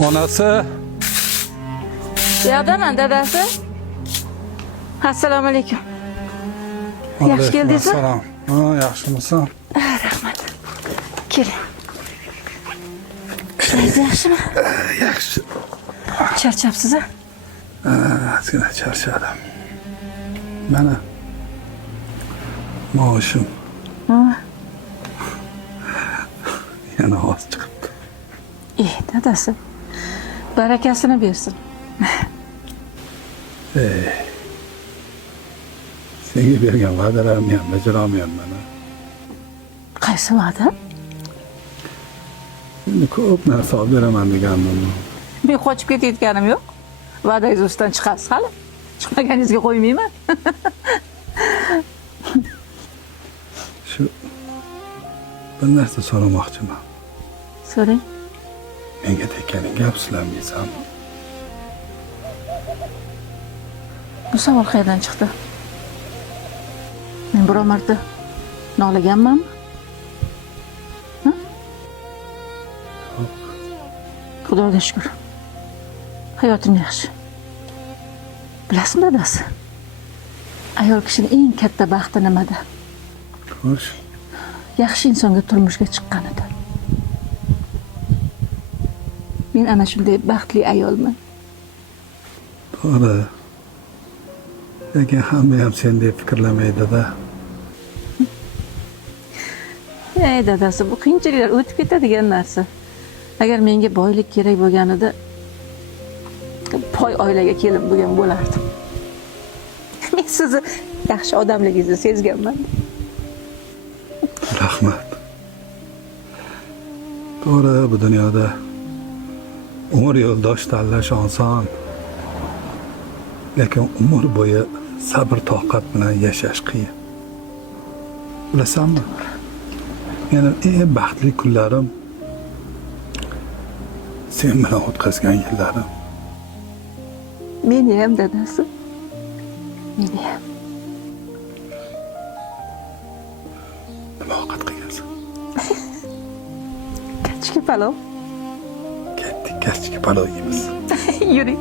Onasi. Yo'qdaman dadasi. Assalomu alaykum. Yaxshi keldingizmi? Assalom. Ha, yaxshimisan? Rahmat. Keling. Ishingiz yaxshimi? Yaxshi. Charchabsiz-a? Ozgina charchadim. Mana maoshim Ha. yana oz chiqibdi. Dadasi. Barakasini bersin. Senga bergan va'dalarimni ham bajarolmayapman. Qaysi va'da? Endi ko'p narsa olib beraman degandim. Men qochib ketayotganim yo'q. Va'dangiz ustidan chiqasiz hali. Chiqmaganingizga qo'ymayman. Shu bir narsa so'ramoqchiman. So'rang. Menga tekkaning gap sizlarmaysanmi? Bu savol qayerdan chiqdi? Men biror marta nolaganmanmi? Xudoga shukr. Hayotim yaxshi. Bilasizmi dadasi? Ayol kishining eng katta baxti nimada? Xo'sh, Yaxshi insonga turmushga chiqqanida. Men ana shunday baxtli ayolman. to'g'ri. Lekin hamma ham sendek fikrlamaydi-da. Ey dadasi, bu qiyinchiliklar o'tib ketadigan narsa. Agar menga boylik kerak bo'lganida boy oilaga kelin bo'lgan bo'lardim. Men sizni yaxshi odamligingizni sezganman. Rahmat. To'g'ri, bu dunyoda umr yo'ldosh tanlash oson. Lekin umr bo'yi sabr toqat bilan yashash qiyin. Bilasanmi? Meni eng baxtli kunlarim sen bilan o'tkazgan yillarim. Meni ham dadasi. Meni ham. Nima ovqat qilgansan? Kechki palov. Ketdik, kechki palov yeymiz. Yuring.